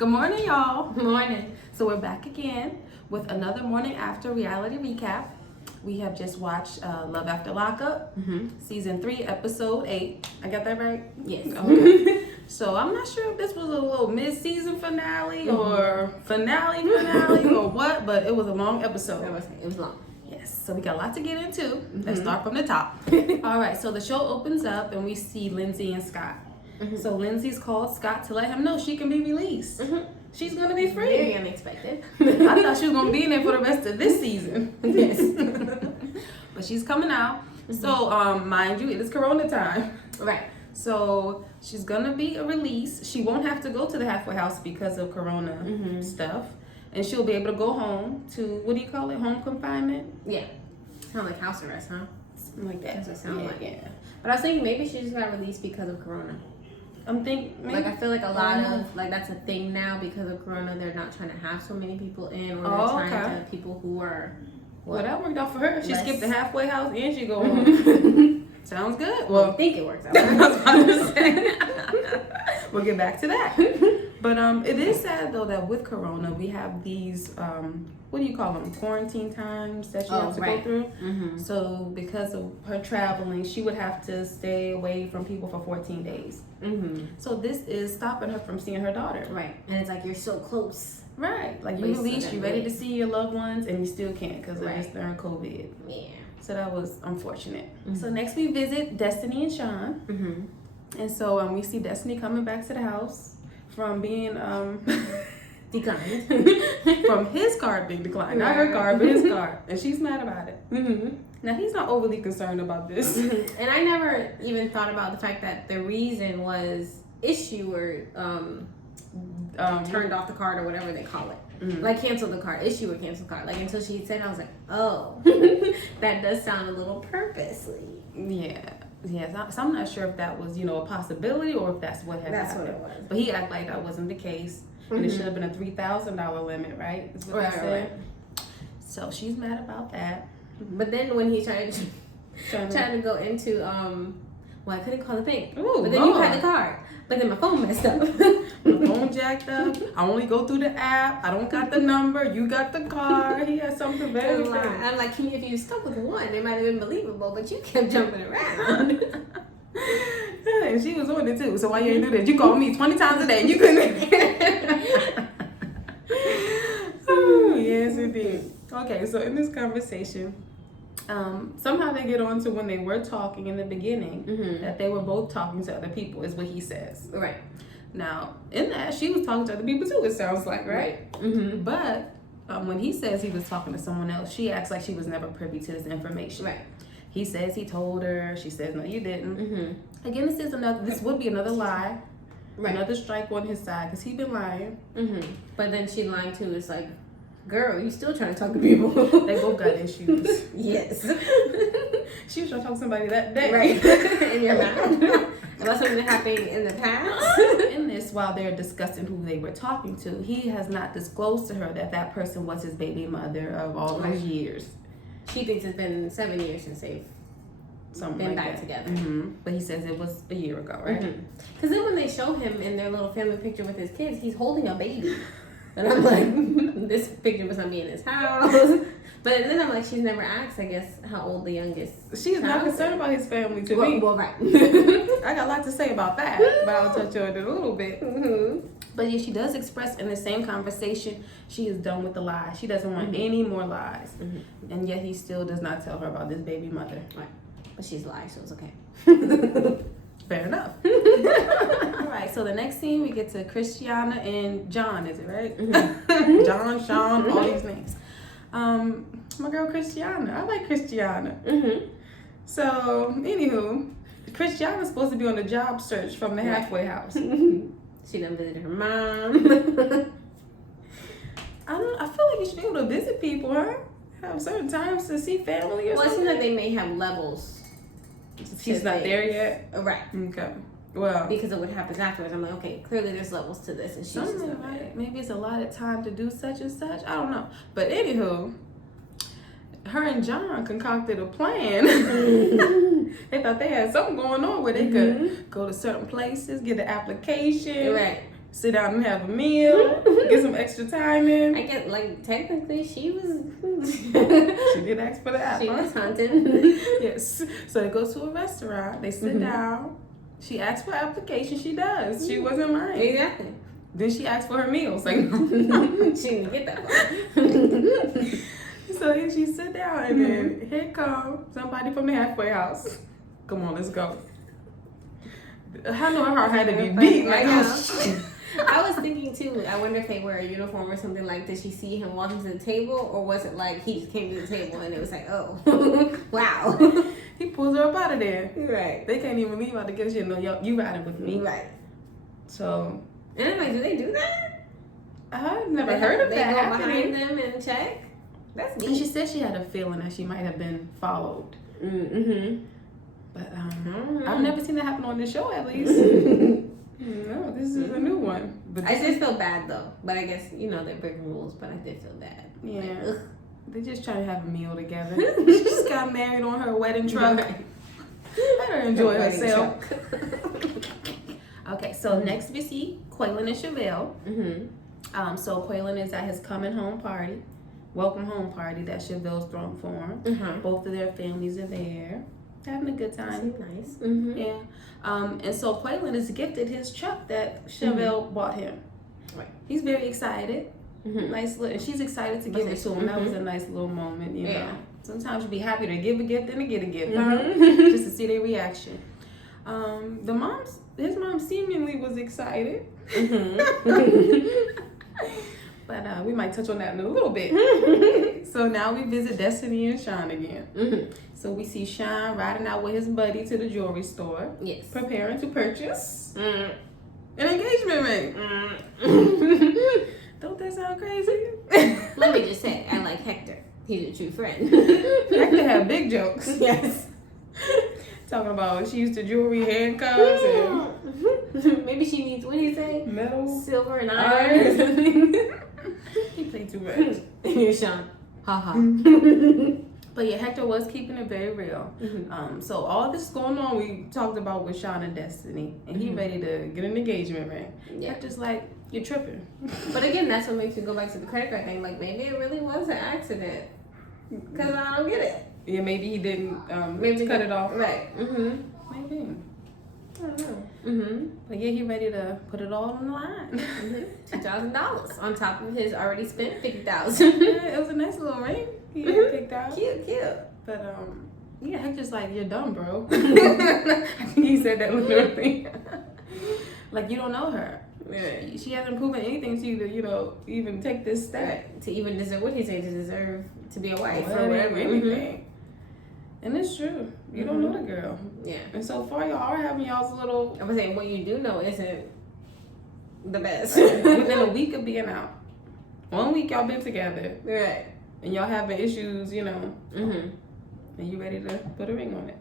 Good morning, y'all. Morning. So we're back again with another morning after reality recap. We have just watched Love After Lockup, season 3, episode 8. I got that right? Yes. Okay. So I'm not sure if this was a little mid-season finale or finale or what, but it was a long episode. It was long. Yes, so we got a lot to get into. Let's start from the top. All right, so the show opens up and we see Lindsey and Scott. So Lindsey's called Scott to let him know she can be released. She's gonna be free. Very unexpected. I thought she was gonna be in there for the rest of this season. Yes. But she's coming out. So mind you, it is Corona time. Right. So she's gonna be a release. She won't have to go to the halfway house because of Corona stuff. And she'll be able to go home to, what do you call it? Home confinement? Yeah. Sound like house arrest, huh? Something like that. That's what it sounds like. Yeah. But I was thinking maybe she just got released because of Corona. I'm thinking, Like, I feel like a lot of, like, that's a thing now because of Corona. They're not trying to have so many people in, or they're trying to, people who are, well, that worked out for her. She skipped the halfway house and she go home. Sounds good. Well, I think it works out. I was about to say. We'll get back to that. But it is sad, though, that with Corona, we have these, what do you call them, quarantine times that she has to go through. So because of her traveling, she would have to stay away from people for 14 days. So this is stopping her from seeing her daughter. Right. And it's like, you're so close. Right. Like, you released, you're ready to see your loved ones, and you still can't because it's during COVID. Yeah. So that was unfortunate. So next we visit Destinie and Sean. And so we see Destinie coming back to the house from being declined. From his card being declined. Not her card, but his card. And she's mad about it. Now he's not overly concerned about this. And I never even thought about the fact that the reason was issuer turned off the card or whatever they call it. Like cancel the card, issue or cancel the card. Like until she said, I was like, oh, that does sound a little purposely. Yeah. So I'm not sure if that was, a possibility or if that's what had happened. That's what it was. But he acted like that wasn't the case. And it should have been a $3,000 limit, right? Is what they said. Right. So she's mad about that. But then when he tried to go into, well, I couldn't call the bank. Ooh, but then you had the card. But then my phone messed up. My phone jacked up. I only go through the app. I don't got the number. You got the card. He had something very strange. I'm like, if you stuck with one, it might have been believable, but you kept jumping around. And she was on it too. So why you ain't do that? You called me 20 times a day and you couldn't. Oh, yes, indeed. Okay, so in this conversation, somehow they get on to when they were talking in the beginning that they were both talking to other people, is what he says. Right. Now, in that, she was talking to other people too, it sounds like, right? But when he says he was talking to someone else, she acts like she was never privy to this information. Right. He says he told her. She says, no, you didn't. Again, this would be another lie. Right. Another strike on his side because he been lying. But then she lying too. It's like, girl, you still trying to talk to people. They both got issues. Yes. She was trying to talk to somebody that day. Right. In your mind. About something that happened in the past. In this, while they're discussing who they were talking to, he has not disclosed to her that person was his baby mother of all those years. She thinks it's been 7 years since they've been back together. But he says it was a year ago, right? Because then when they show him in their little family picture with his kids, he's holding a baby. And I'm like, this picture must not be in his house. But then I'm like, she's never asked, I guess, how old the youngest. She's not concerned about his family to me. Well, right. I got a lot to say about that, but I'll touch on it a little bit. But yeah, she does express in the same conversation, she is done with the lies. She doesn't want any more lies. And yet he still does not tell her about this baby mother. Right. But she's lied, so it's okay. Fair enough. All right, so the next scene, we get to Christiana and John, is it right? John, Sean, all these names. My girl Christiana. I like Christiana. So, anywho, Christiana's supposed to be on the job search from the halfway house. She done visited her mom. I feel like you should be able to visit people, huh? Have certain times to see family or something. Well, it seems like they may have levels. She's not there yet? Right. Okay. Well, because of what happens afterwards, I'm like, okay, clearly there's levels to this, and she's just not right. Maybe it's a lot of time to do such and such. I don't know. But anywho, her and John concocted a plan. They thought they had something going on where they could go to certain places, get an application, right, sit down and have a meal, get some extra time in. I guess, like, technically, she was. She did ask for the app. She was hunting. Yes. So they go to a restaurant. They sit down. She asks for application. She does. She wasn't lying. Exactly. Then she asked for her meals. Like, no. She didn't get that far. So here she sit down, and then here comes somebody from the halfway house. Come on, let's go. I know her heart had to be beat. Like, I was thinking too, I wonder if they wear a uniform or something. Like, did she see him walking to the table, or was it like he just came to the table and it was like, oh, wow. He pulls her up out of there. Right. They can't even leave out to get shit. No, you riding with me. Right. So. And I'm like, do they do that? I've never heard of that They go happening. behind them and check? That's neat. And she said she had a feeling that she might have been followed. Mm-hmm. But I've never seen that happen on this show, at least. No, this is a new one. But I did feel bad though. But I guess, they're breaking rules, but I did feel bad. Yeah. Like, they're just trying to have a meal together. She just got married on her wedding truck. Let her enjoy herself. Okay, so next we see Quaylen and Chevelle. Mm-hmm. So Quaylen is at his coming home party, welcome home party that Chevelle's thrown for him. Both of their families are there, having a good time. Nice. Mm-hmm. Yeah. And so Quaylen is gifted his truck that Chevelle bought him. Right. He's very excited. Nice little, and she's excited to give it to him. That was a nice little moment, you know. Sometimes you'd be happy to give a gift than to get a gift, just to see their reaction. His mom seemingly was excited. But we might touch on that in a little bit. So now we visit Destinie and Sean again. So we see Sean riding out with his buddy to the jewelry store. Yes. Preparing to purchase an engagement ring. Don't that sound crazy? Let me just say, I like Hector. He's a true friend. Hector had big jokes. Yes. Talking about she used to jewelry handcuffs and maybe she needs, what did he say? metal, silver and iron or something. He played too much. Here's Sean. Ha ha. But yeah, Hector was keeping it very real. So all this going on, we talked about with Sean and Destinie, and he ready to get an engagement ring. Yeah. Hector's like, you're tripping. But again, that's what makes me go back to the credit card thing. Like, maybe it really was an accident. Because I don't get it. Yeah, maybe he didn't Maybe cut it off. Right. Maybe. I don't know. But yeah, he ready to put it all on the line. $2,000 on top of his already spent $50,000. Yeah, it was a nice little ring he had picked out. Cute. But yeah, Hector's like, you're dumb, bro. I think he said that literally. Like, you don't know her. Yeah. She hasn't proven anything to you to, even take this step. Right. To even deserve, what he say, to deserve to be a wife or whatever, anything. And it's true. You don't know the girl. Yeah. And so far, y'all are having y'all's little... I was saying, what you do know isn't the best. Within a week of being out. 1 week y'all been together. Right. And y'all having issues, And you ready to put a ring on it.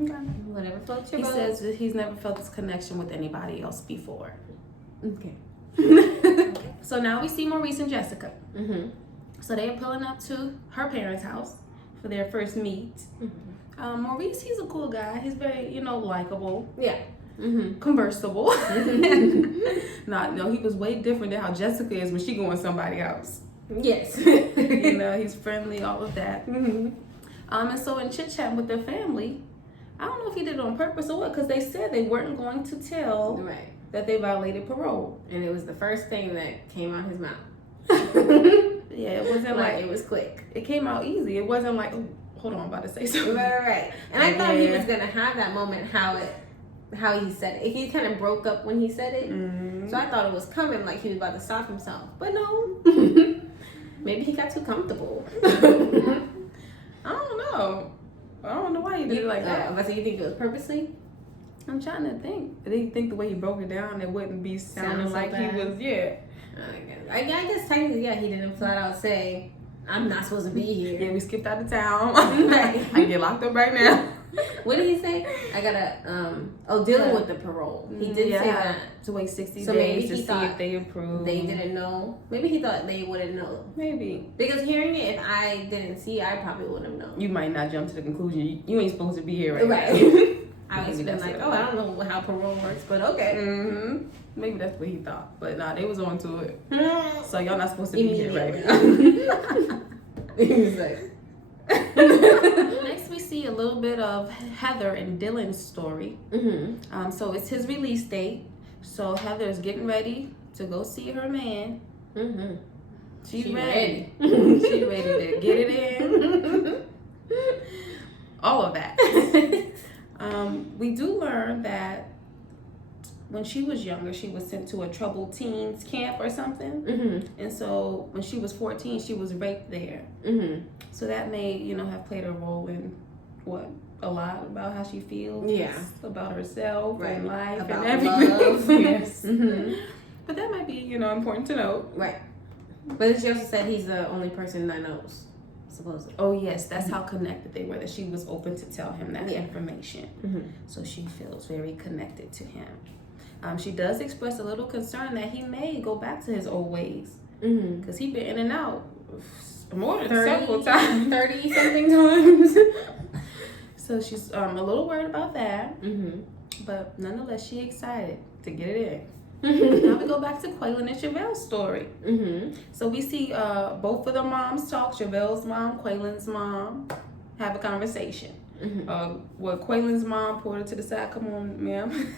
Okay. Whatever floats your He boat. says that he's never felt this connection with anybody else before. Okay. So now we see Maurice and Jessica. So they are pulling up to her parents' house for their first meet. Maurice, he's a cool guy. He's very, likable. Yeah. Conversable. No, he was way different than how Jessica is when she going somebody else. Yes. He's friendly, all of that. And so in chit-chat with their family, I don't know if he did it on purpose or what, because they said they weren't going to tell that they violated parole. And it was the first thing that came out his mouth. Yeah, it wasn't like it was quick. It came out easy. It wasn't like, oh, hold on, I'm about to say something. Right. And I thought he was gonna have that moment how he said it. He kind of broke up when he said it. So I thought it was coming, like he was about to stop himself. But no. Maybe he got too comfortable. I don't know. I don't know why he did it like that. But so you think it was purposely? I'm trying to think. I didn't think the way he broke it down, it wouldn't be sounding like he was, I guess technically, he didn't flat out say, I'm not supposed to be here. Yeah, we skipped out of town. I can get locked up right now. What did he say? I gotta, dealing with the parole. He did say that. To wait 60 so days maybe to see if they approve. They didn't know. Maybe he thought they wouldn't know. Maybe. Because hearing it, if I didn't see it, I probably wouldn't have known. You might not jump to the conclusion. You ain't supposed to be here right now. I was been like, I don't know how parole works, but okay. Maybe that's what he thought. But nah, they was on to it. So y'all not supposed to be here right now. He was like... Next, we see a little bit of Heather and Dylan's story. So it's his release date. So Heather is getting ready to go see her man. She's ready. She's ready to get it in. All of that. We do learn that when she was younger, she was sent to a troubled teens camp or something. And so when she was 14, she was raped there. So that may, have played a role in a lot about how she feels. Yeah. About herself and life about and everything. love. Yes. But that might be, important to note. Right. But she also said he's the only person that knows, supposedly. Oh, yes. That's how connected they were, that she was open to tell him that information. So she feels very connected to him. She does express a little concern that he may go back to his old ways. Because he's been in and out more than several times. 30-something times. So she's a little worried about that. But nonetheless, she's excited to get it in. Now we go back to Quaylin and Chevelle's story. So we see both of the moms talk. Chevelle's mom, Quaylin's mom, have a conversation. Quaylin's mom pulled her to the side. Come on, ma'am.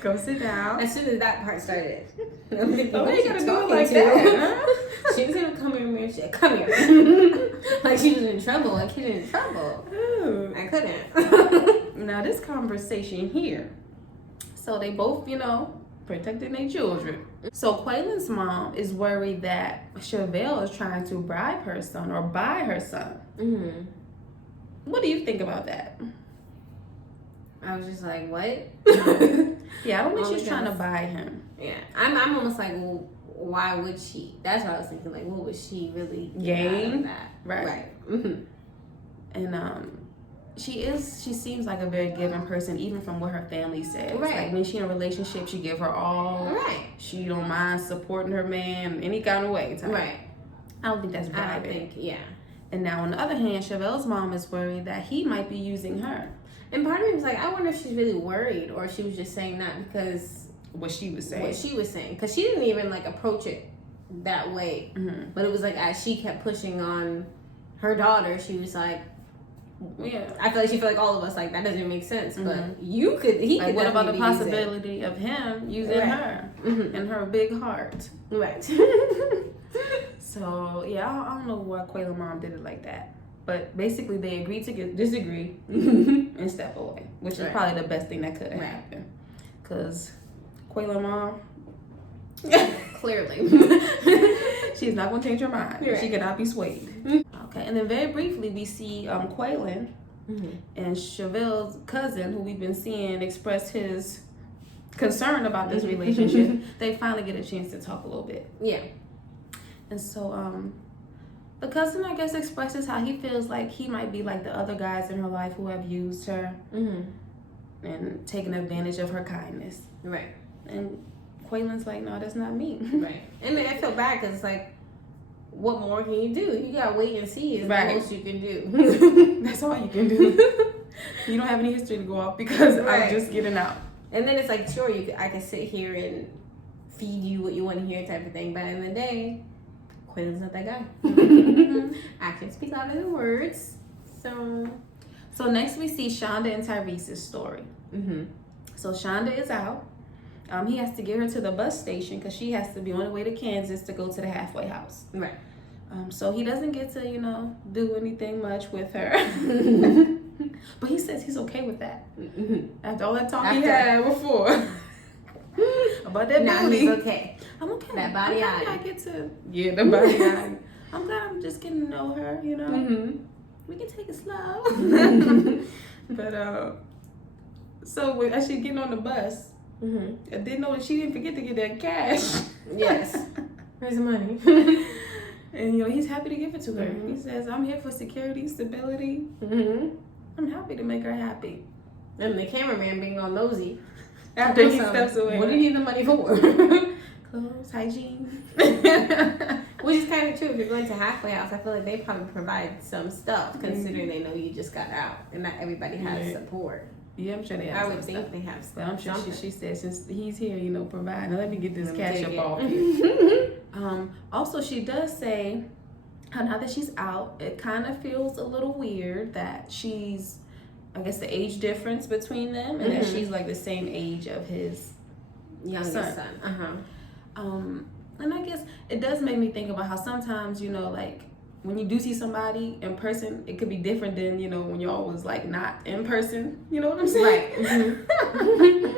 Go sit down. As soon as that part started, I'm thinking, oh, you gotta do it like that. Huh? She was gonna come here, man. She said, "Come here," like she was in trouble. Like she's in trouble. Ooh. I couldn't. Now this conversation here. So they both, protecting their children. So Quaylin's mom is worried that Chevelle is trying to bribe her son or buy her son. What do you think about that? I was just like, what? Yeah, I don't think she's trying to buy him. Yeah, I'm almost like, well, why would she? That's what I was thinking. Like, what would she really gain out of that? Right. And she seems like a very giving person, even from what her family says. Right. Like when she in a relationship, she give her all. Right. She don't mind supporting her man any kind of way. Right. I don't think that's bribing. I don't think, yeah. And now on the other hand, Chevelle's mom is worried that he might be using her. And part of me was like, I wonder if she's really worried or she was just saying that because what she was saying. Because she didn't even approach it that way. But it was like as she kept pushing on her daughter, she was like, yeah. I feel like she felt like all of us, like, that doesn't make sense. But he could. What about the possibility of him using her and her big heart? Right. So, yeah, I don't know why Quaylin's mom did it like that. But basically, they agreed to disagree and step away, which is probably the best thing that could have happened. Because Quaylin's mom, clearly, she's not going to change her mind. Right. She cannot be swayed. Okay, and then very briefly, we see Quaylin and Chevelle's cousin, who we've been seeing express his concern about this relationship. They finally get a chance to talk a little bit. Yeah. And so, the cousin, I guess, expresses how he feels like he might be like the other guys in her life who have used her and taken advantage of her kindness. Right. And Quaylin's like, no, that's not me. Right. And then I feel bad because it's like, what more can you do? You gotta wait and see is the most you can do. That's all you can do. You don't have any history to go off because I'm just getting out. And then it's like, sure, I can sit here and feed you what you want to hear type of thing, but in the day, Quaylin's not that guy. Actions speak louder than words. So next we see Shonda and Tyrese's story. So Shonda is out. He has to get her to the bus station because she has to be on the way to Kansas to go to the halfway house. Right. So he doesn't get to, do anything much with her. But he says he's okay with that. After all that talk he had before. About that now booty. He's okay. I'm okay. That body eye. I get to the body eye. I'm glad I'm just getting to know her, We can take it slow. But so as she getting on the bus, I didn't know that she didn't forget to get that cash. Yes. Where's the money? And he's happy to give it to her. He says, I'm here for security, stability. I'm happy to make her happy. And the cameraman being all nosy. After he steps away. What do you need the money for? Clothes, hygiene. Which is kind of true. If you're going to halfway house, I feel like they probably provide some stuff, considering they know you just got out and not everybody has support. Yeah, I'm sure they have. I would think stuff. They have stuff. But I'm sure she said since he's here, providing. Let me get this cash up off you. Also, she does say, now that she's out, it kind of feels a little weird that she's, I guess, the age difference between them, and that she's like the same age of his youngest son. And I guess it does make me think about how sometimes, like, when you do see somebody in person, it could be different than, when you're always, like, not in person. You know what I'm saying? Right.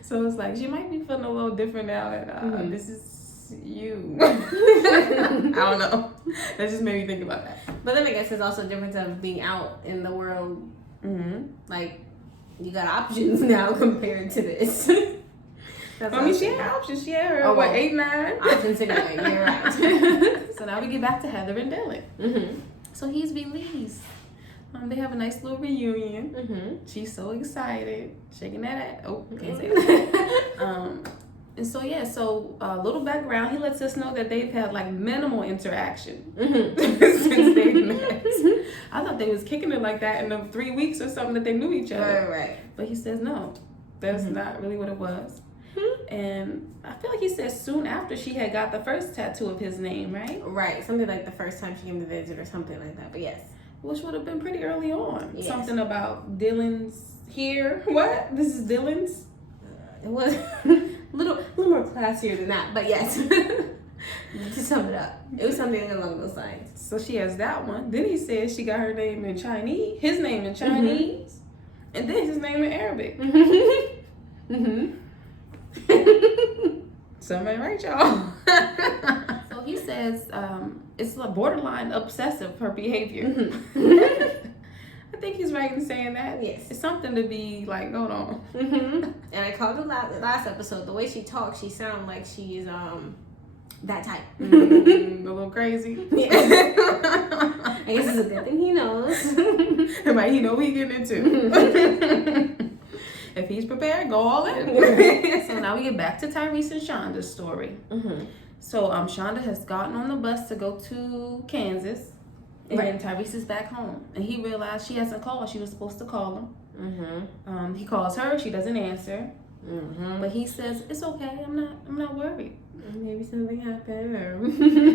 So it's like, she might be feeling a little different now that this is you. I don't know. That just made me think about that. But then I guess there's also a difference of being out in the world. Like, you got options now compared to this. She had options. She had her, 8, 9? Options anyway, you're right. So now we get back to Heather and Dylan. So he's released. They have a nice little reunion. She's so excited. Shaking that ass. Oh, can't say that. And so a little background. He lets us know that they've had, like, minimal interaction since they met. I thought they was kicking it like that in the 3 weeks or something that they knew each other. Right. But he says no. That's not really what it was. And I feel like he said soon after she had got the first tattoo of his name, right? Right. Something like the first time she came to visit or something like that. But yes. Which would have been pretty early on. Yes. Something about Dylan's here. What? This is Dylan's? It was a little more classier than that. But yes. To sum it up. It was something along those lines. So she has that one. Then he says she got her name in Chinese. His name in Chinese. And then his name in Arabic. Something right, y'all. So he says it's like borderline obsessive, her behavior. I think he's right in saying that. Yes. It's something to be like, hold on. And I called it last episode, the way she talks, she sounds like she is that type. A little crazy. Yeah. I guess it's a good thing he knows. He know what he getting into. If he's prepared, go all in. So now we get back to Tyrese and Shonda's story. So Shonda has gotten on the bus to go to Kansas, and Tyrese is back home. And he realized she hasn't called. She was supposed to call him. He calls her. She doesn't answer. But he says, it's okay. I'm not worried. Maybe something happened. Or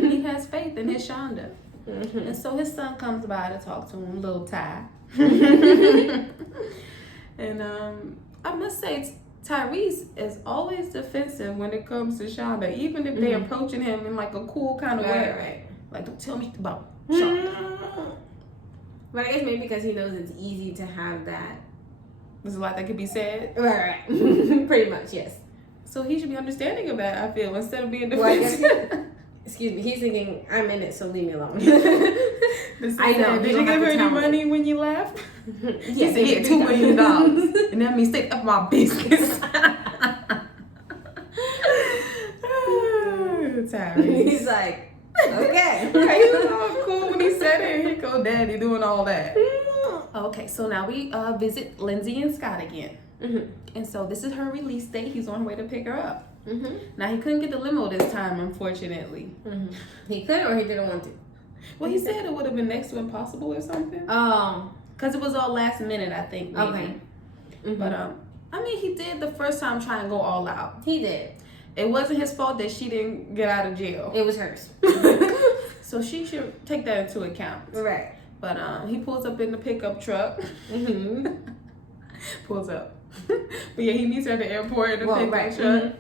he has faith in his Shonda. And so his son comes by to talk to him, little Ty. And I must say, Tyrese is always defensive when it comes to Shonda, even if they're approaching him in like a cool kind of way. Right. Like, don't tell me about Shonda. But I guess maybe because he knows it's easy to have that. There's a lot that could be said. Right. Pretty much, yes. So he should be understanding of that, I feel, instead of being defensive. Excuse me, he's thinking, I'm in it, so leave me alone. I know. Did you give her any money when you left? Yes, he said, $2 million. And that means stay up my business. Tyrese. He's like, okay. He was all cool when he said it. Here go daddy doing all that. Okay, so now we visit Lindsey and Scott again. And so this is her release date. He's on her way to pick her up. Now he couldn't get the limo this time, unfortunately. He could, or he didn't want to. Well, he said it would have been next to impossible or something. Oh, because it was all last minute, I think. Maybe. Okay. But I mean, he did the first time try and go all out. He did. It wasn't his fault that she didn't get out of jail. It was hers. So she should take that into account. Right. But he pulls up in the pickup truck. Pulls up. But yeah, he meets her at the airport in the pickup truck.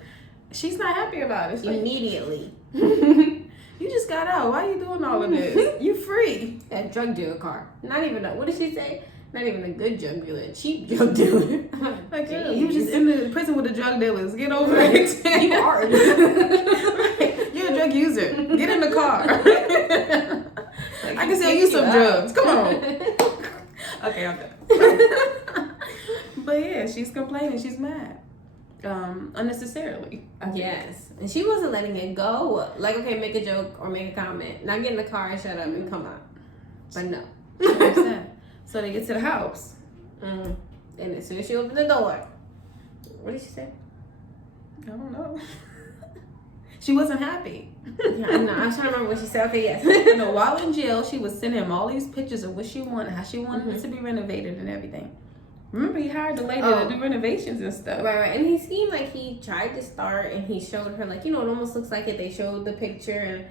She's not happy about it. Immediately. You just got out. Why are you doing all of this? You free. That drug dealer car. Not even a, what did she say? Not even a good drug dealer. A cheap drug dealer. Like, girl, you was just in the prison with the drug dealers. Get over it. You are. Right. You're a drug user. Get in the car. I can sell you some drugs. Come on. Okay, I'm done. But yeah, she's complaining. She's mad. Unnecessarily. Yes. And she wasn't letting it go. Like, okay, make a joke or make a comment. Not get in the car and shut up and come out. But no. So they get to the house. And as soon as she opened the door, what did she say? I don't know. She wasn't happy. Yeah, I know. I was trying to remember what she said. Okay, yes. No, while in jail, she was sending him all these pictures of what she wanted, how she wanted it to be renovated and everything. Remember, he hired the lady to do renovations and stuff. Right. And he seemed like he tried to start, and he showed her, like, you know, it almost looks like it. They showed the picture,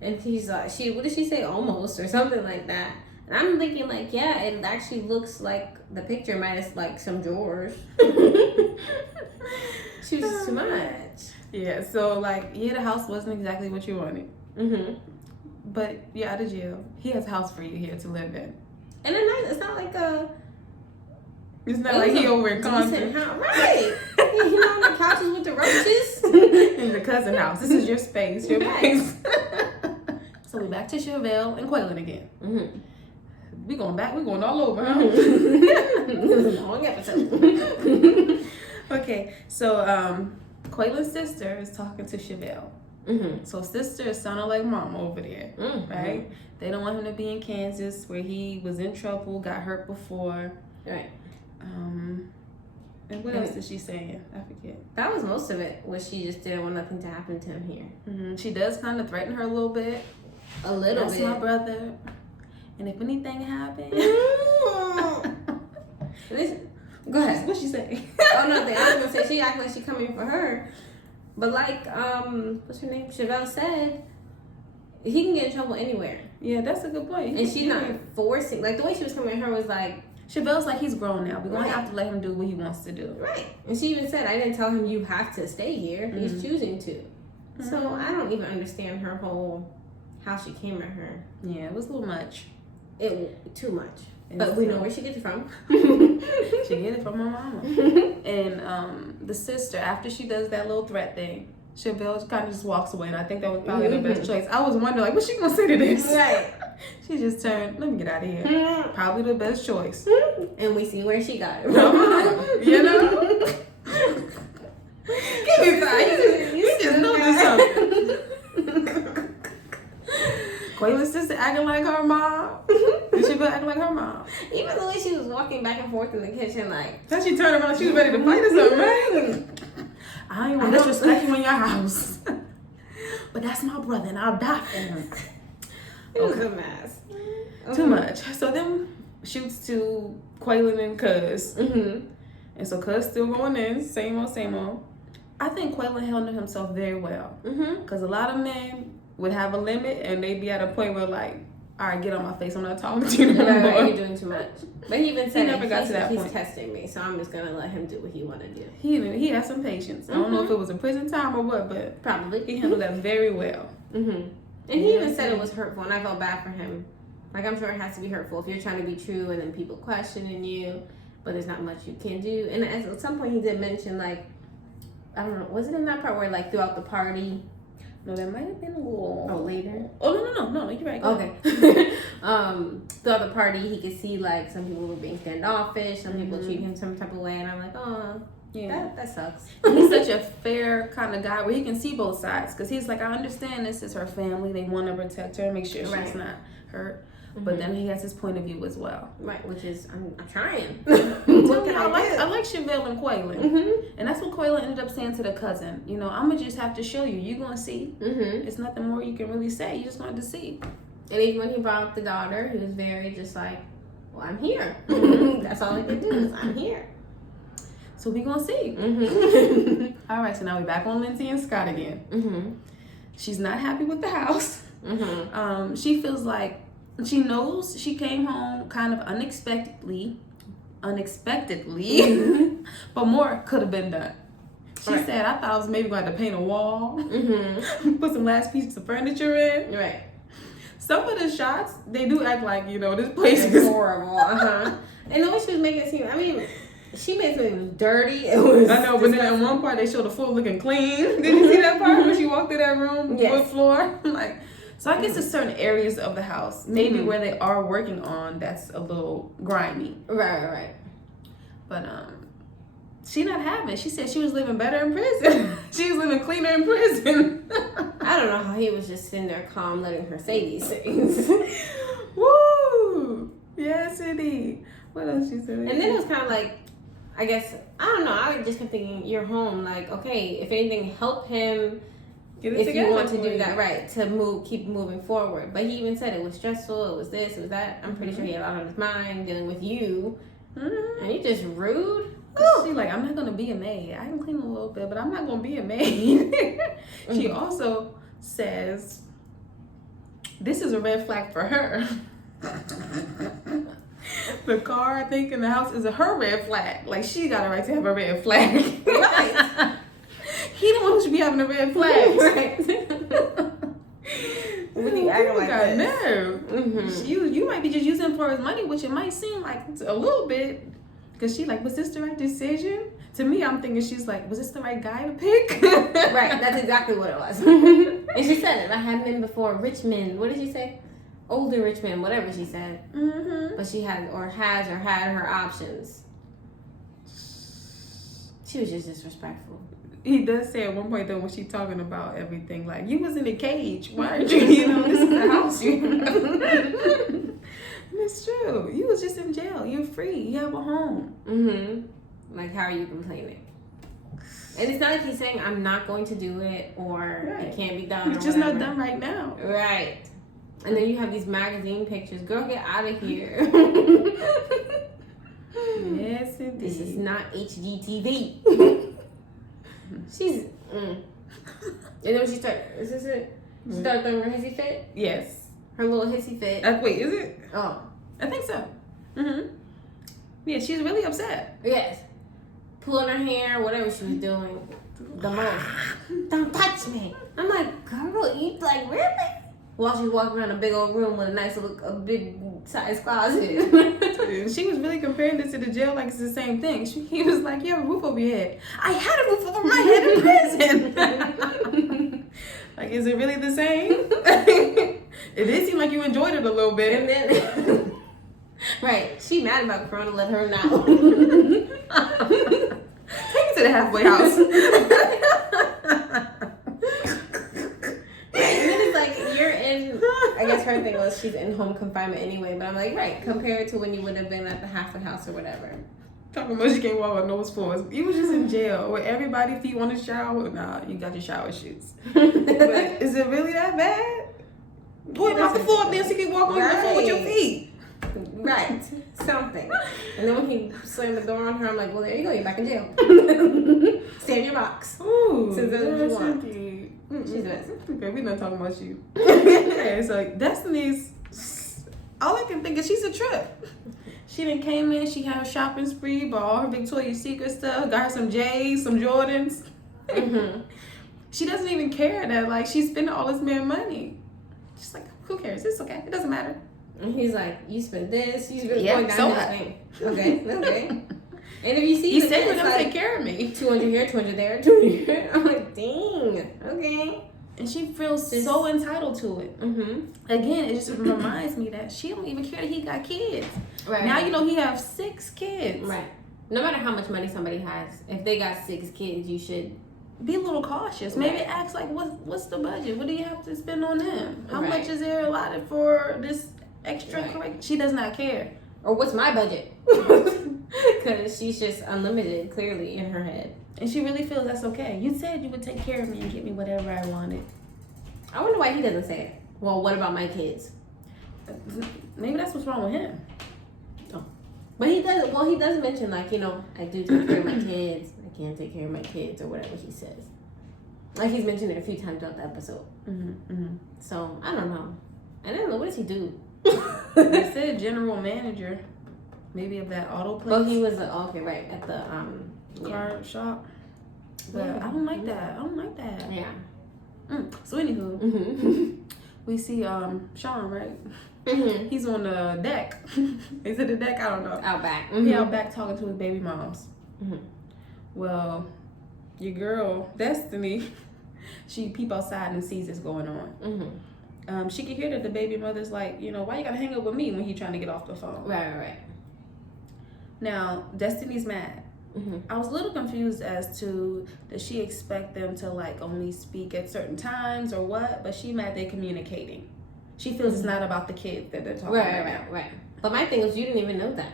and he's like, what did she say? Almost, or something like that. And I'm thinking, like, yeah, it actually looks like the picture minus, like, some drawers. She was just too much. Yeah, so, like, the house wasn't exactly what you wanted. Mm-hmm. But you're out of jail. He has a house for you here to live in. And it's not like It's not like he over in Compton. Right. You know, the couches with the roaches. In the cousin house. This is your space, your place. So we're back to Chevelle and Quaylen again. Mm-hmm. We're going all over, huh? This is a long episode. Okay, so Quaylen's sister is talking to Chevelle. Mm-hmm. So sister is sounding like mom over there, mm-hmm. right? They don't want him to be in Kansas where he was in trouble, got hurt before. Right. And what else did she say? I forget. That was most of it. Was she just didn't want nothing to happen to him here. Mm-hmm. She does kind of threaten her a little bit. That's my brother. And if anything happens... Go ahead. What'd she say? Oh, nothing. I was going to say, she acts like she coming for her. But like, what's her name? Chevelle said, he can get in trouble anywhere. Yeah, that's a good point. And she's not forcing. Like, the way she was coming at her was like... Chevelle's like, he's grown now. We're going to have to let him do what he wants to do. Right. And she even said, I didn't tell him you have to stay here. Mm-hmm. He's choosing to. Mm-hmm. So I don't even understand her whole... how she came at her. Yeah, it was a little much. Too much. But we know where she gets it from. She get it from her mama. And the sister, after she does that little threat thing, Chevelle kind of just walks away. And I think that was probably the best choice. I was wondering, like, what's she gonna say to this? Right. She just turned, let me get out of here. Probably the best choice. And we see where she got it from. You know? Give me five. You just noticed something. Quaylen's sister acting like her mom. And Chevelle acting like her mom. Even the way she was walking back and forth in the kitchen, like... Then she turned around, she was ready to fight or something, right? I ain't want to disrespect you in your house. But that's my brother, and I'll die for him. It was a mess. Too much. So then shoots to Quaylen and Cuz. Mm-hmm. And so Cuz still going in, same old. I think Quaylen handled himself very well. Because a lot of men would have a limit, and they'd be at a point where, like, all right, get on my face. I'm not talking to you no more. Right, you're doing too much. But he even said he never got to that point. He's testing me, so I'm just going to let him do what he want to do. He has some patience. I don't know if it was a prison time or what, but probably he handled that very well. And he even said it was hurtful, and I felt bad for him. Like, I'm sure it has to be hurtful if you're trying to be true and then people questioning you, but there's not much you can do. And at some point he did mention, like, I don't know, was it in that part where, like, throughout the party... No, that might have been a little... Oh, later? Oh, no, you're right. Okay. Throughout the party, he could see, like, some people were being standoffish, some people treating him some type of way, and I'm like, oh, yeah, that sucks. He's such a fair kind of guy where he can see both sides, because he's like, I understand this is her family. They want to protect her and make sure she's not hurt. But then he has his point of view as well. Right, which is, I'm trying. I like Chevelle and Quaylen. And that's what Quaylen ended up saying to the cousin. You know, I'm going to just have to show you. You're going to see. It's nothing more you can really say. You just wanted to see. And even when he brought up the daughter, he was very just like, well, I'm here. That's all he could do is, I'm here. So we going to see. All right, so now we're back on Lindsey and Scott again. She's not happy with the house. She feels like she knows she came home kind of unexpectedly, but more could have been done. She said, I thought I was maybe going to have to paint a wall, put some last pieces of furniture in. Right. Some of the shots, they do act like, you know, this place is horrible. And the way she was making it seem, I mean, she made it was dirty. It was I know, but then in one part they showed the floor looking clean. Did you see that part when she walked through that room? Wood floor? Like, so I guess there's certain areas of the house, maybe where they are working on, that's a little grimy. Right. But she not having it. She said she was living better in prison. She was living cleaner in prison. I don't know how he was just sitting there calm, letting her say these things. Woo! Yes, indeed. What else she said? And then it was kind of like, I guess, I don't know. I just kept thinking, you're home. Like, okay, if anything, help him. If you want to do that, right, to keep moving forward. But he even said it was stressful, it was this, it was that. I'm pretty sure he had a lot on his mind dealing with you And you just rude. She like, I'm not gonna be a maid. I can clean a little bit, but I'm not gonna be a maid. She also says, this is a red flag for her. The car, I think, in the house is her red flag. Like, she got a right to have a red flag. Right. He the one who should be having a red flag. Right. When you acting like got this. nerve. You might be just using him for his money, which it might seem like a little bit. Because she like, was this the right decision? To me, I'm thinking she's like, was this the right guy to pick? Right, that's exactly what it was. And she said it. I had men before, rich men. What did she say? Older rich men, whatever she said. But she had had her options. She was just disrespectful. He does say at one point though, when she's talking about everything, like, you was in a cage. Why aren't you? You know, this is the house you. It's true. You was just in jail. You're free. You have a home. Like, how are you complaining? And it's not like he's saying, I'm not going to do it, or it can't be done. It's just not done right now. Right. And then you have these magazine pictures. Girl, get out of here. Yes, indeed. This is not HGTV. She's. And then when she started, is this it? She started throwing her hissy fit? Yes. Her little hissy fit. Wait, is it? Oh. I think so. Yeah, she's really upset. Yes. Pulling her hair, whatever she was doing. The most. Don't touch me. I'm like, girl, you like, really? While she's walking around a big old room with a nice little, a big size closet. She was really comparing this to the jail like it's the same thing. He was like, you have a roof over your head. I had a roof over my head in prison. Like, is it really the same? It did seem like you enjoyed it a little bit. And then, right, she mad about Corona, let her know. Take it to the halfway house. I guess her thing was she's in home confinement anyway, but I'm like, right, compared to when you would have been at the halfway house or whatever. Talking about she can't walk with nose floors. You was just in jail with everybody feet on the shower. Nah, you got your shower shoes. But is it really that bad? Boy, off the floor then so you can walk on the floor with your feet. Right. Something. And then when he slammed the door on her, I'm like, well, there you go, you're back in jail. Stay in your box. Ooh, since that's what you want. She's nice. Okay, we not talking about you. Okay, so Destinie's, all I can think is she's a trip. She done came in, she had her shopping spree, bought all her Victoria's Secret stuff, got her some J's, some Jordans. She doesn't even care that, like, she's spending all this man money. She's like, who cares? It's okay. It doesn't matter. And he's like, you spent this, you spent going down this thing. Okay. And if you see, he said for them to take care of me. 200 here, 200 there, 200 here. I'm like, dang. Okay. And she feels so entitled to it. Again, it just reminds me that she don't even care that he got kids. Right. Now you know he has 6 kids. Right. No matter how much money somebody has, if they got 6 kids, you should be a little cautious. Maybe ask like, what's the budget? What do you have to spend on them? How much is there allotted for this extra? She does not care. Or what's my budget? Because she's just unlimited, clearly, in her head. And she really feels that's okay. You said you would take care of me and get me whatever I wanted. I wonder why he doesn't say it. Well, what about my kids? Maybe that's what's wrong with him. Oh. But he does, well, he does mention, like, you know, I do take care of my kids. I can't take care of my kids, or whatever he says. Like, he's mentioned it a few times throughout the episode. So, I don't know. I don't know. What does he do? They said general manager. Maybe of that auto place. Well, he was, okay, right, at the car shop. But I don't like that. I don't like that. Yeah. So anywho, we see Sean, right? He's on the deck. Is it the deck? I don't know. Out back. He out back talking to his baby moms. Well, your girl Destinie, she peep outside and sees this going on. She can hear that the baby mother's like, you know, why you gotta hang up with me when he trying to get off the phone? Right. Now, Destinie's mad. I was a little confused as to, does she expect them to like only speak at certain times or what? But she mad they're communicating. She feels it's not about the kids that they're talking about. Right. But my thing was, you didn't even know that.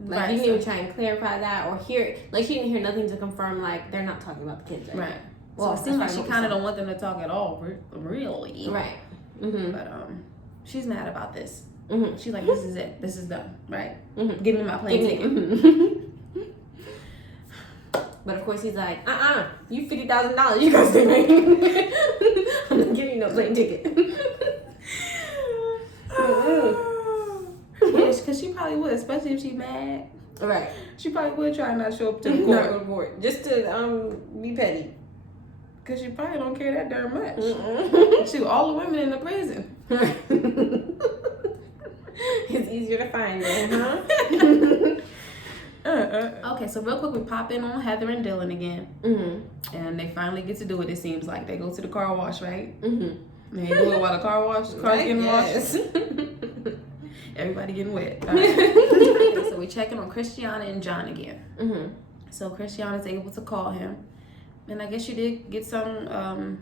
Like, you didn't even try and clarify that or hear, like, she didn't hear nothing to confirm, like, they're not talking about the kids right. Well, so it seems like she kind of don't want them to talk at all, really. Right. But she's mad about this. Mm-hmm. She's like, this is it. This is done. Right? Mm-hmm. Give me my plane ticket. But of course he's like, you $50,000. You gotta stay right. I'm not giving you no plane ticket. Yes, because she probably would, especially if she's mad. Right. She probably would try not to show up to the court. Just to be petty. Because she probably don't care that darn much. Shoot, all the women in the prison. It's easier to find them, huh? Okay, so real quick, we pop in on Heather and Dylan again. Mm-hmm. And they finally get to do it, it seems like. They go to the car wash, right? Mm-hmm. They do it while the car's getting washed. Everybody getting wet. All right. Okay, so we're checking on Christiana and John again. Mm-hmm. So Christiana's able to call him. And I guess you did get some,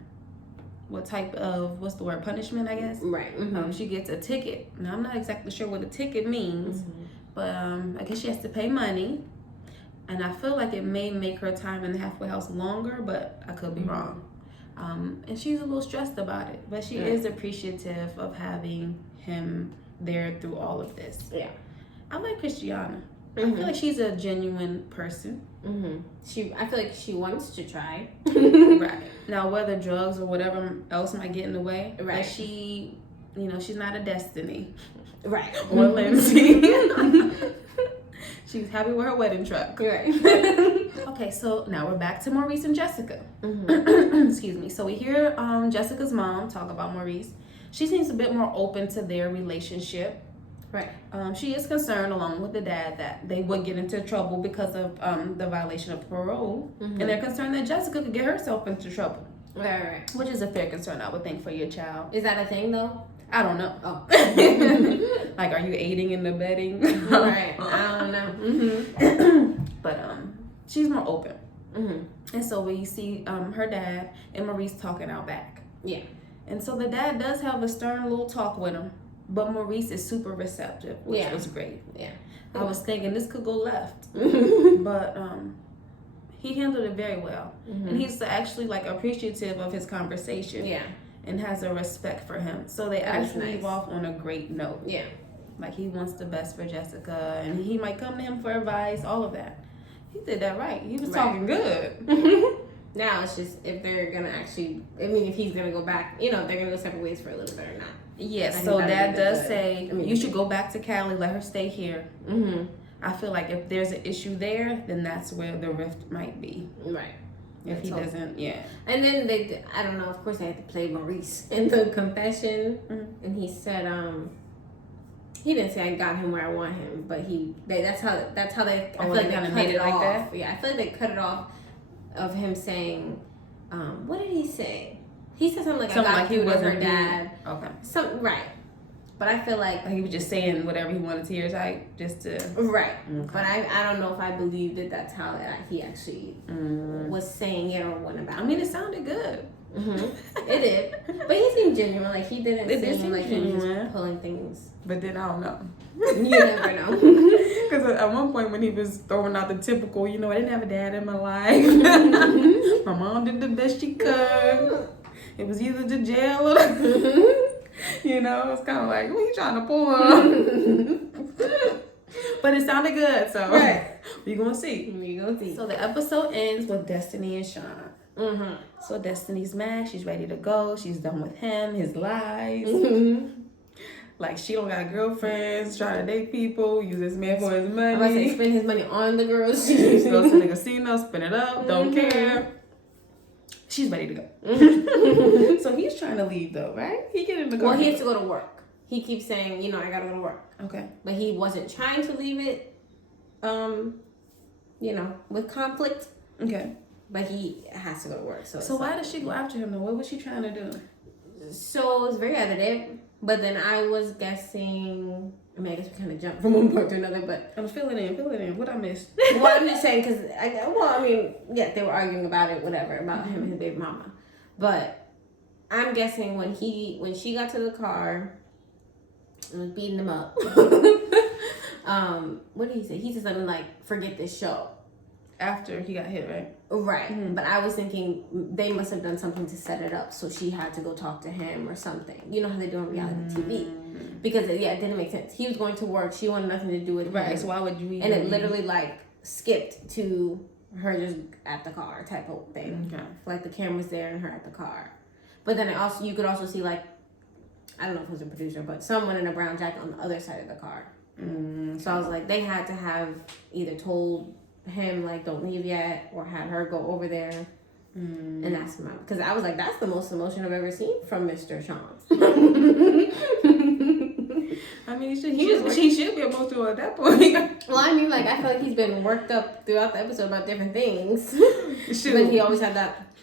what type of, what's the word, punishment, I guess? Right. Mm-hmm. She gets a ticket. Now, I'm not exactly sure what a ticket means, but I guess she has to pay money. And I feel like it may make her time in the halfway house longer, but I could be wrong. And she's a little stressed about it, but she is appreciative of having him there through all of this. Yeah. I like Christiana. I feel like she's a genuine person. I feel like she wants to try. Right. Now, whether drugs or whatever else might get in the way, right. Like she, she's not a Destinie. Right. Or Lindsey. She's happy with her wedding truck. Right. Okay, so now we're back to Maurice and Jessica. Excuse me. So we hear Jessica's mom talk about Maurice. She seems a bit more open to their relationship. Right. She is concerned, along with the dad, that they would get into trouble because of the violation of parole. And they're concerned that Jessica could get herself into trouble. Right. Which is a fair concern, I would think, for your child. Is that a thing, though? I don't know. Oh. Like, are you aiding and abetting? Right. I don't know. But she's more open. And so we see her dad and Maurice talking out back. Yeah. And so the dad does have a stern little talk with him. But Maurice is super receptive, which was great. Yeah. I was thinking this could go left. But he handled it very well. And he's actually like appreciative of his conversation. Yeah. And has a respect for him. So they actually leave off on a great note. Yeah. Like he wants the best for Jessica and he might come to him for advice, all of that. He did that right. He was talking good. Now it's just if they're gonna actually, if he's gonna go back, if they're gonna go separate ways for a little bit or not. Yes, so Dad does say you should go back to Cali, let her stay here. I feel like if there's an issue there, then that's where the rift might be. Right. If he doesn't, And then I don't know, of course they had to play Maurice in the confession. And he said, he didn't say I got him where I want him, but that's how they, I feel like they kind of made it like that. Yeah, I feel like they cut it off of him saying, what did he say? He said something like I got you with her dad. Okay. Right. But I feel like he was just saying whatever he wanted to hear, like just to right. Okay. But I don't know if I believe that that's how he actually was saying it or went about. It sounded good. It did, but he seemed genuine. Like he didn't seem like he was just pulling things. But then I don't know. You never know. Because at one point when he was throwing out the typical, I didn't have a dad in my life. My mom did the best she could. It was either the jail or it's kind of like, what are you trying to pull on? But it sounded good, so we're going to see. So the episode ends with Destinie and Sean. So Destinie's mad. She's ready to go. She's done with him, his lies. Like, she don't got girlfriends, trying to date people, use this man for his money. I'm about to say, spend his money on the girls. Go to the casino, spin it up, don't care. She's ready to go. So he's trying to leave, though, right? He get in the car. Well, he has to go to work. He keeps saying, I gotta go to work. Okay. But he wasn't trying to leave it, with conflict. Okay. But he has to go to work. So why does she go after him, though? What was she trying to do? So it was very additive. But then I was guessing, I guess we kind of jumped from one part to another, but... I'm filling in. What I missed? Well, I'm just saying, because, they were arguing about it, whatever, about him and his baby mama. But I'm guessing when she got to the car and was beating him up, what did he say? He said something like, forget this show. after he got hit, right? Right. Mm-hmm. But I was thinking they must have done something to set it up, so she had to go talk to him or something. You know how they do on reality TV. Because, it didn't make sense. He was going to work. She wanted nothing to do with him. Right, so why would you even... And it literally, like, skipped to her just at the car type of thing. Okay. Like, the camera's there and her at the car. But then you could also see, like, I don't know if it was a producer, but someone in a brown jacket on the other side of the car. So I was like, they had to have either told him, like, don't leave yet, or had her go over there and ask him out. Because I was like, that's the most emotion I've ever seen from Mr. Sean. I mean, she should be emotional at that point. Well, I mean, like, I feel like he's been worked up throughout the episode about different things. But he always had that.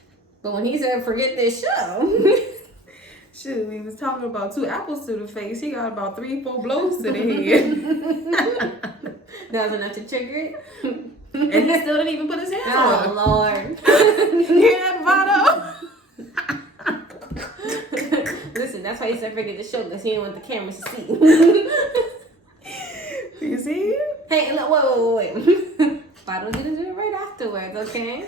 But when he said, forget this show. Shoot, he was talking about 2 apples to the face. He got about 3-4 blows to the head. That was enough to trigger it. And he still didn't even put his hands on. Oh, Lord. Hear that, Vado? Listen, that's why he said forget the show, because he didn't want the cameras to see. You see? Hey, look, wait. Vado didn't do it right afterwards, okay?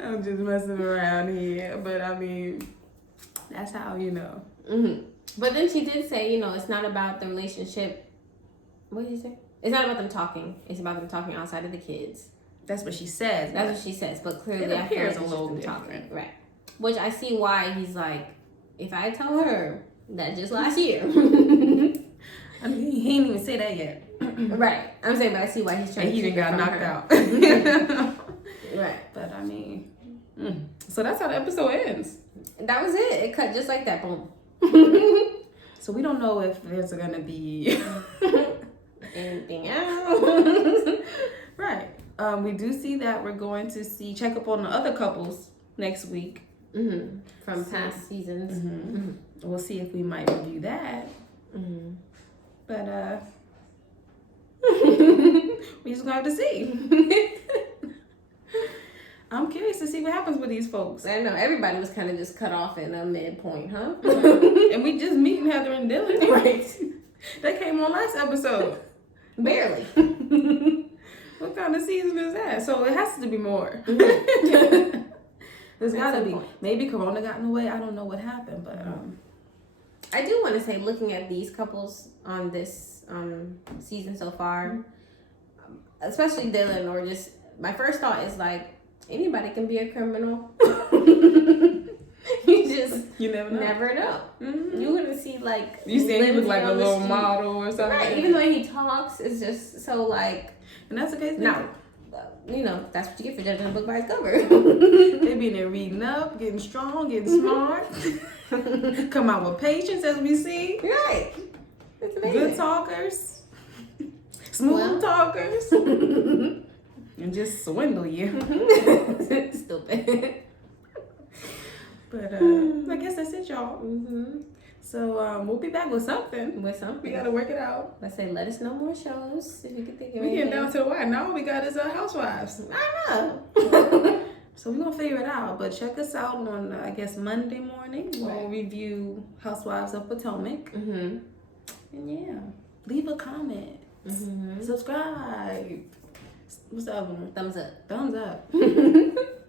I'm just messing around here. But, I mean, that's how you know. But then she did say, it's not about the relationship. What did you say? It's not about them talking. It's about them talking outside of the kids. That's what she says. That's what she says. But clearly, it appears I feel like a little different. different. Right. Which I see why he's like, if I tell her that just last year. I mean, he ain't even say that yet. Right. I'm saying, but I see why he's trying to keep it got from knocked her. out. Right. But, I mean, so that's how the episode ends. That was it. It cut just like that. Boom. So we don't know if there's going to be... anything else. Right. We do see that we're going to check up on the other couples next week. From past seasons. We'll see if we might review that. But we just gonna have to see. I'm curious to see what happens with these folks. I know everybody was kind of just cut off in a midpoint, huh? And we just meeting Heather and Dylan. Right. They came on last episode. Barely. What kind of season is that? So it has to be more. There's gotta be. Maybe Corona got in the way. I don't know what happened, but I do want to say, looking at these couples on this season so far, especially Dylan, or just my first thought is like, anybody can be a criminal. You never know. You wouldn't see like you see he look like a little model or something. Right, even though he talks, it's just so like. And that's the case. Now, that's what you get for judging a book by its cover. They be there reading up, getting strong, getting smart. Come out with patience, as we see. Right. It's amazing. Good talkers. Smooth talkers. And just swindle you. Stupid. But I guess that's it, y'all. So we'll be back with something. We gotta work it out. Let's say, let us know more shows if you can think of anything. We getting down to the wire. Now all we got is Housewives. I know. So we're gonna figure it out. But check us out on I guess Monday morning. We'll review Housewives of Potomac. And yeah, leave a comment. Subscribe. What's the other one? Thumbs up. Thumbs up.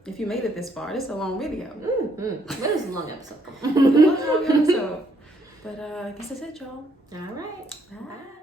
If you made it this far, this is a long video. But it was a long episode. It was a long episode. But I guess that's it, y'all. All right. Bye.